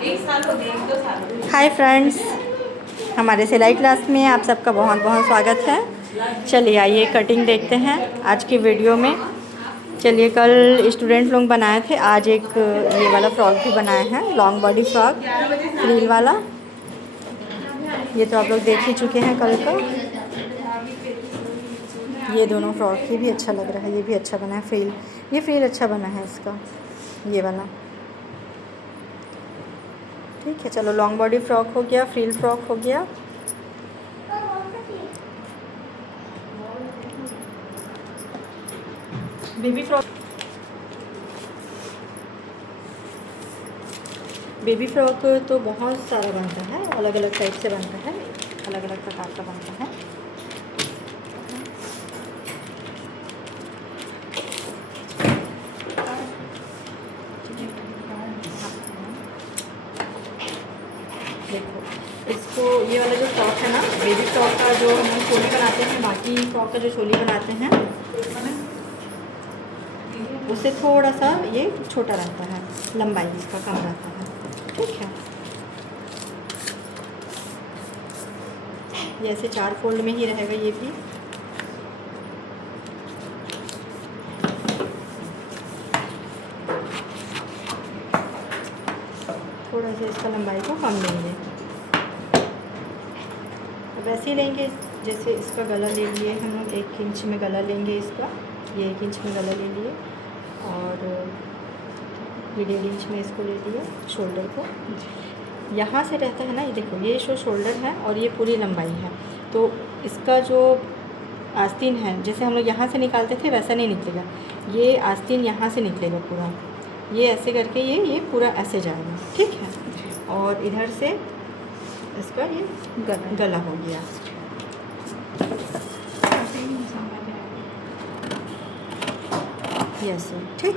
Hi friends, हमारे सिलाई class में आप सबका बहुत बहुत स्वागत है। चलिए आइए कटिंग देखते हैं आज की वीडियो में। चलिए, कल स्टूडेंट लोग बनाए थे, आज एक ये वाला फ्रॉक भी बनाए हैं, लॉन्ग बॉडी फ्रॉक फ्रिल वाला। ये तो आप लोग देख ही चुके हैं कल का। ये दोनों फ्रॉक ही भी अच्छा लग रहा है, ये भी अच्छा बना है फ्रिल, ये फ्रिल अच्छा बना है इसका, ये वाला। ठीक है, चलो लॉन्ग बॉडी फ्रॉक हो गया, फ्रिल फ्रॉक हो गया। बेबी फ्रॉक तो बहुत सारा बनता है, अलग अलग टाइप से बनता है, अलग अलग प्रकार का बनता है। देखो, इसको ये वाला जो फ्रॉक है ना, बेबी फ्रॉक का जो हम चोली बनाते हैं, बाकी फ्रॉक का जो चोली बनाते हैं उससे थोड़ा सा ये छोटा रहता है, लंबाई इसका कम रहता है। ठीक है, ये ऐसे 4 फोल्ड में ही रहेगा ये भी। थोड़ा सा इसका लंबाई को कम लेंगे, वैसे ही लेंगे जैसे इसका गला ले लिए हम लोग, 1 इंच में गला लेंगे इसका, ये 1 इंच में गला ले लिए और ये 1.5 इंच में इसको ले लिया शोल्डर को। यहाँ से रहता है ना, ये देखो, ये जो शोल्डर है और ये पूरी लंबाई है, तो इसका जो आस्तीन है, जैसे हम लोग यहाँ से निकालते थे वैसा नहीं निकलेगा, ये आस्तीन यहाँ से निकलेगा पूरा, ये ऐसे करके ये पूरा ऐसे जाएगा। ठीक है, और इधर से इसका ये गला हो गया। यस, ठीक।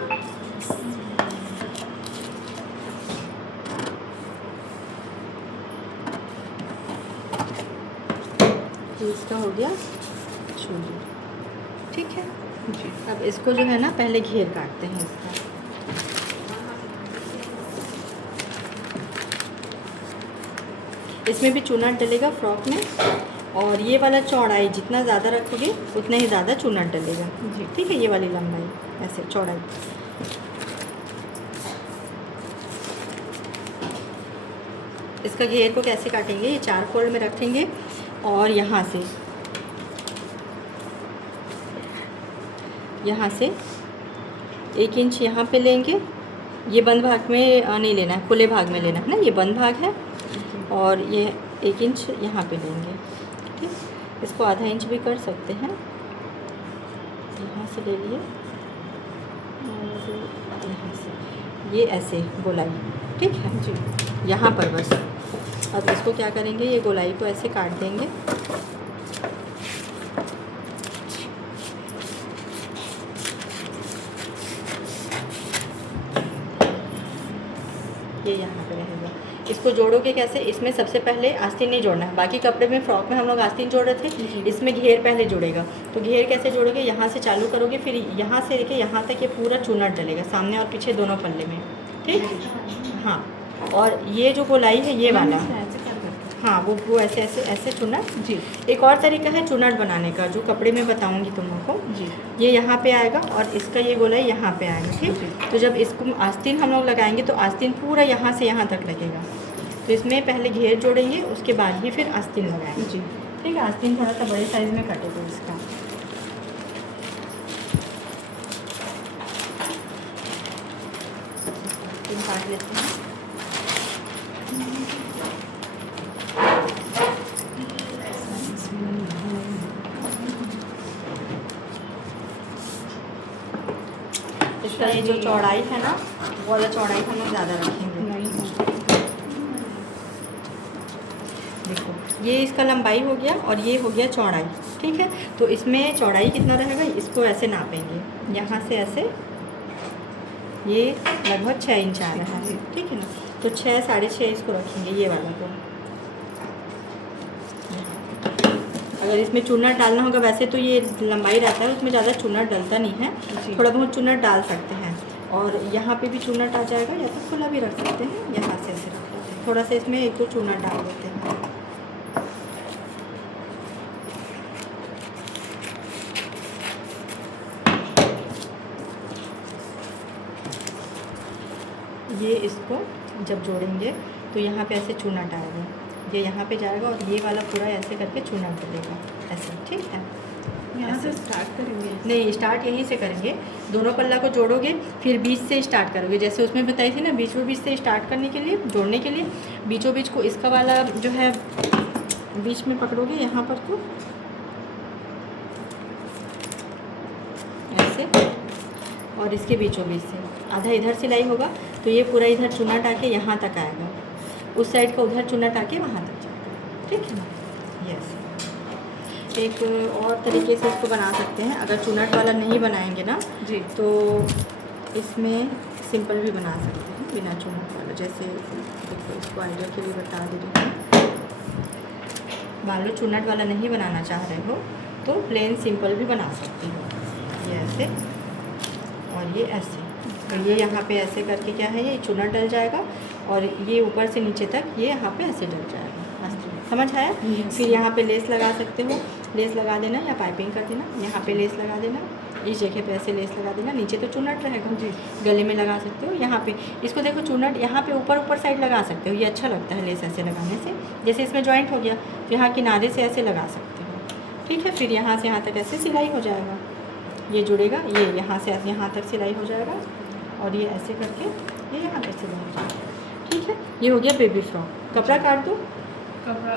इसका हो गया शोल्डर। ठीक है जी। अब इसको जो है ना, पहले घेर काटते हैं इसका। इसमें भी चूनट डलेगा फ्रॉक में, और ये वाला चौड़ाई जितना ज़्यादा रखोगे उतना ही ज़्यादा चूनट डलेगा जी। ठीक है, ये वाली लंबाई ऐसे चौड़ाई। इसका घेर को कैसे काटेंगे, ये 4 फोल्ड में रखेंगे और यहाँ से 1 इंच यहाँ पे लेंगे। ये बंद भाग में नहीं लेना है, खुले भाग में लेना है ना, ये बंद भाग है, और ये 1 इंच यहाँ पे लेंगे। ठीक, इसको आधा इंच भी कर सकते हैं, यहाँ से ले लिए और यहाँ से ये ऐसे गोलाई। ठीक है जी, यहाँ पर बस। अब इसको क्या करेंगे, ये गोलाई को ऐसे काट देंगे। ये यहाँ पे रहेगा। इसको जोड़ोगे कैसे, इसमें सबसे पहले आस्तीन नहीं जोड़ना है, बाकी कपड़े में फ्रॉक में हम लोग आस्तीन जोड़ रहे थे, इसमें घेर पहले जोड़ेगा। तो घेर कैसे जोड़ोगे, यहाँ से चालू करोगे, फिर यहाँ से लेके यहाँ तक ये पूरा चूनट डलेगा, सामने और पीछे दोनों पल्ले में। ठीक, हाँ। और ये जो गोलाई है ये वाला, हाँ, वो ऐसे ऐसे ऐसे चूनट जी। एक और तरीका है चूनट बनाने का, जो कपड़े में बताऊंगी तुम लोग को जी। ये यहाँ पे आएगा और इसका ये गोलाई यहाँ पे आएगा। ठीक, तो जब इसको आस्तीन हम लोग लगाएंगे तो आस्तीन पूरा यहाँ से यहाँ तक लगेगा। तो इसमें पहले घेर जोड़ेंगे, उसके बाद ही फिर आस्तीन लगाएंगे जी। ठीक है, आस्तीन थोड़ा सा बड़े साइज़ में काटेगा इसका। काट लेते हैं। इसका ये जो चौड़ाई है ना, वो वाला चौड़ाई हम लोग ज़्यादा रखेंगे। देखो, ये इसका लंबाई हो गया और ये हो गया चौड़ाई। ठीक है, तो इसमें चौड़ाई कितना रहेगा, इसको ऐसे नापेंगे, यहाँ से ऐसे, ये लगभग 6 इंच आ रहा है। ठीक है ना, तो 6 साढ़े 6 इसको रखेंगे, ये वाला को। अगर इसमें चूनट डालना होगा, वैसे तो ये लंबाई रहता है, उसमें ज़्यादा चूनट डलता नहीं है, थोड़ा बहुत चूनट डाल सकते हैं। और यहाँ पे भी चूनट आ जाएगा, या तो खुला भी रख सकते हैं, यहाँ से ऐसे रख थोड़ा सा इसमें एक तो चूना डाल देते हैं। ये इसको जब जोड़ेंगे तो यहाँ पे ऐसे चूना डालेंगे, ये यहाँ पे जाएगा और ये वाला पूरा ऐसे करके चूना डालेगा ऐसे, ठीक है। यहाँ से स्टार्ट करेंगे? नहीं, स्टार्ट यहीं से करेंगे। दोनों पल्ला को जोड़ोगे, फिर बीच से स्टार्ट करोगे, जैसे उसमें बताई थी ना, बीचों बीच से स्टार्ट करने के लिए, जोड़ने के लिए बीचों बीच को इसका वाला जो है बीच में पकड़ोगे यहाँ पर को ऐसे, और इसके बीचों बीच से आधा इधर सिलाई होगा तो ये पूरा इधर चूना टाके यहाँ तक आएगा, उस साइड का उधर चूना टाके वहाँ तक जाएगा, ठीक है ना। यस, एक और तरीके से इसको बना सकते हैं। अगर चूनट वाला नहीं बनाएंगे ना जी, तो इसमें सिंपल भी बना सकते हैं बिना चूनट वाला। जैसे देखो, इसको आइडिया के लिए बता दे रही हूँ। मान लो चूनट वाला नहीं बनाना चाह रहे हो तो प्लेन सिंपल भी बना सकते हो, ये ऐसे और ये ऐसे। तो ये यहाँ पे ऐसे करके क्या है, ये चूना डल जाएगा और ये ऊपर से नीचे तक ये यहाँ पे ऐसे डल जाएगा। समझ आया? फिर यहाँ पे लेस लगा सकते हो, लेस लगा देना या पाइपिंग कर देना। यहाँ पे लेस लगा देना, इस जगह पे ऐसे लेस लगा देना, नीचे तो चूनट रहेगा जी, गले में लगा सकते हो। यहाँ पे इसको देखो, चूनट यहाँ पे ऊपर साइड लगा सकते हो, ये अच्छा लगता है लेस ऐसे लगाने से। जैसे इसमें जॉइंट हो गया तो यहाँ किनारे से ऐसे लगा सकते हो, ठीक है। फिर यहाँ से यहाँ तक ऐसे सिलाई हो जाएगा, ये जुड़ेगा, ये यहाँ से यहाँ तक सिलाई हो जाएगा और ये ऐसे करके ये यहाँ तक सिलाई हो जाएगा, ठीक है। ये हो गया बेबी फ्रॉक। कपड़ा काट दो, कपड़ा